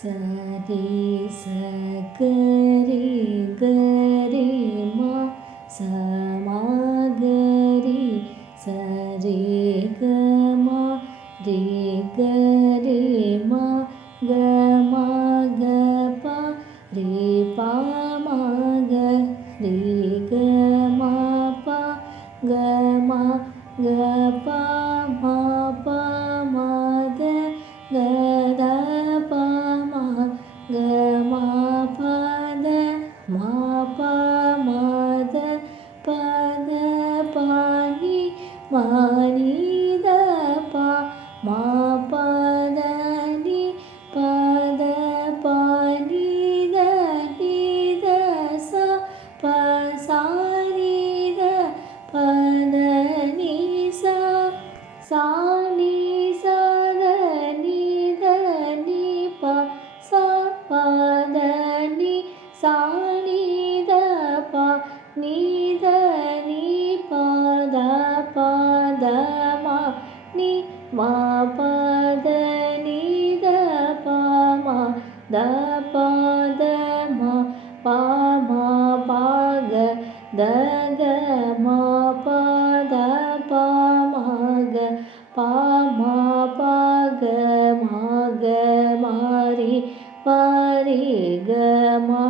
சரி சகரி கரி மா சமாகரி சரி கமா ரே கரி மா கமா கபா ரே பாமாக ரே கமா பா கமா கபா மா பா மாத கத பா கமா பத மா பா மத பத பாணி மாணி த பா மா பத நி பத பாணி த நி த ச ப சா நி த பத நி ச சா நி ச த நி த நி ப ச பத நி சா நி த ப நி த நி பத பத மா நி மா பத நி த ப மா த பத மா பா மா பாக த க மா பத பா மாக பா மா பாக மாக மாரி பாரி க மா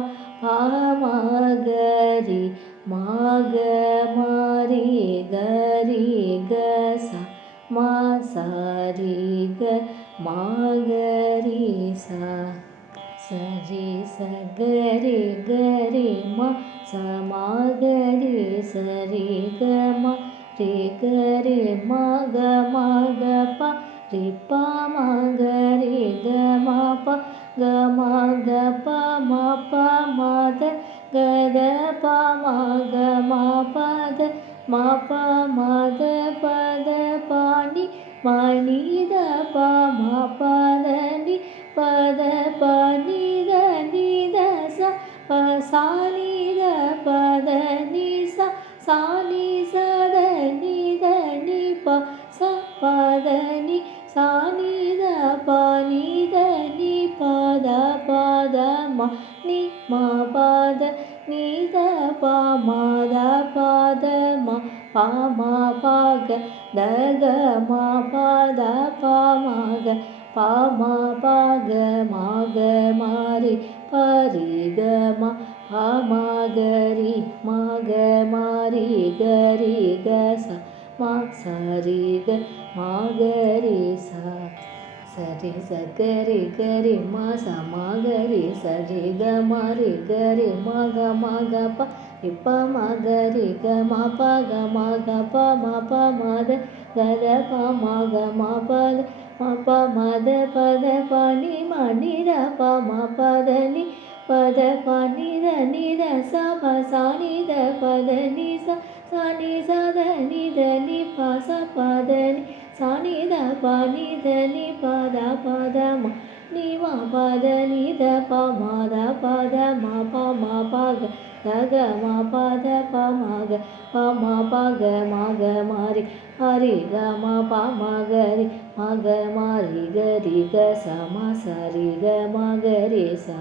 பா மாகரி மாக மாரி கரி க ச மா சாரி க மாகரி சா சரி சகரி கரி மா சமாகரி சரி க மா ரே கரி மா க மா க பா ரே பா மா கரி க மா பா க மா க பா மா பா மத கத பா மா க மா பத மா பா மத பத பாணி மணி த பா மா பத நி பத பனி த நி த ச ப சா நி த பத நி ச சா நி ச த நி த நி ப ச பத நி சா நி த ப நி த நி பத பத மா நி மா பத நி த ப மா த பத மா பா மா பாக த க மா பத பா மாக பா மா பாக மாக மாரி பரி க மா பா மாகரி மாக மாரி கரி க ச மா சரி க மாகரி சா சரி சகரி கரி மா சமாகரி சரி க மாரி கரி மாக மாக ப இப்ப மகரி க மா ப க மா க ப மா ப மத கத ப மா க மா பத மா ப மத பத பனி மணி த ப மா பத நி பத பனி த நி த ச ப சா நி த பத நி ச சா நி ச த நி த நி ப ச பத நி சா நி த ப நி த நி பத பத மா நி மா பத நி த ப மா த பத மா ப மா பக த க மா பத ப மாக ப மா பக மாக மாரி ஹரி க மா ப மகரி மாக மாரி கரி க ச மா சரி க மகரி சா